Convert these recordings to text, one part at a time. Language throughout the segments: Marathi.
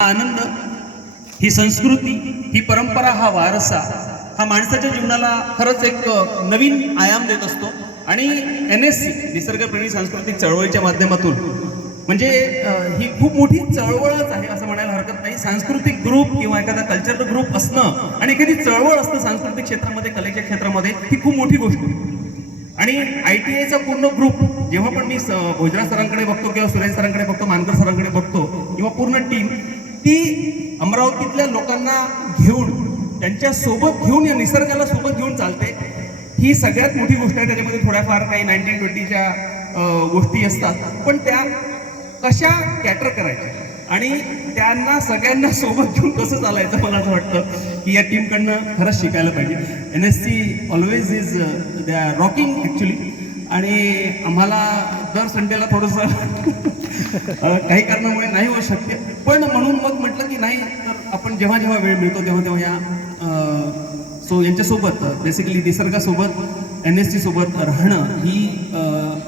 आनंद, ही संस्कृती, ही परंपरा, हा वारसा हा माणसाच्या जीवनाला खरंच एक नवीन आयाम देत असतो. आणि NSC निसर्गप्रेमी सांस्कृतिक चळवळीच्या माध्यमातून म्हणजे ही खूप मोठी चळवळच आहे असं म्हणायला हरकत नाही. सांस्कृतिक ग्रुप किंवा एखादा कल्चरल ग्रुप असणं आणि एखादी चळवळ असणं सांस्कृतिक क्षेत्रामध्ये, कलेच्या क्षेत्रामध्ये, ही खूप मोठी गोष्ट आहे. आणि ITIचा पूर्ण ग्रुप जेव्हा पण मी भोजराज सरांकडे बघतो किंवा सुरेश सरांकडे बघतो, मानकर सरांकडे बघतो, किंवा पूर्ण टीम ती अमरावतीतल्या लोकांना घेऊन, त्यांच्या सोबत घेऊन, या निसर्गाला सोबत घेऊन चालते. ही सगळ्यात मोठी गोष्ट आहे. त्याच्यामध्ये थोड्याफार काही 1920च्या गोष्टी असतात, पण त्या कशा कॅटर करायच्या आणि त्यांना सगळ्यांना सोबत घेऊन कसं चालायचं, मला असं वाटतं की या टीमकडनं खरंच शिकायला पाहिजे. NSC always is they are rocking actually. आणि आम्हाला दर संडेला थोडंसं काही कारणामुळे नाही होऊ शक्य, पण म्हणून मग म्हटलं की नाही, तर आपण जेव्हा जेव्हा वेळ मिळतो तेव्हा तेव्हा या यांच्यासोबत बेसिकली निसर्गासोबत NSC सोबत राहणं ही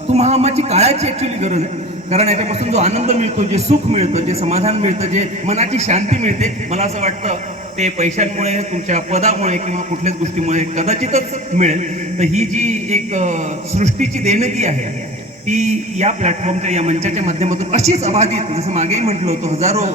तुमची काळाची ॲक्च्युली गरज आहे. कारण याच्यापासून जो आनंद मिळतो, जे सुख मिळतं, जे समाधान मिळतं, जे मनाची शांती मिळते, मला असं वाटतं ते पैशांमुळे, तुमच्या पदामुळे किंवा कुठल्याच गोष्टीमुळे कदाचितच मिळेल. तर ही जी एक सृष्टीची देणगी आहे ती या प्लॅटफॉर्मच्या, या मंचाच्या माध्यमातून अशीच अबाधित, जसं मागेही म्हटलं होतं, हजारो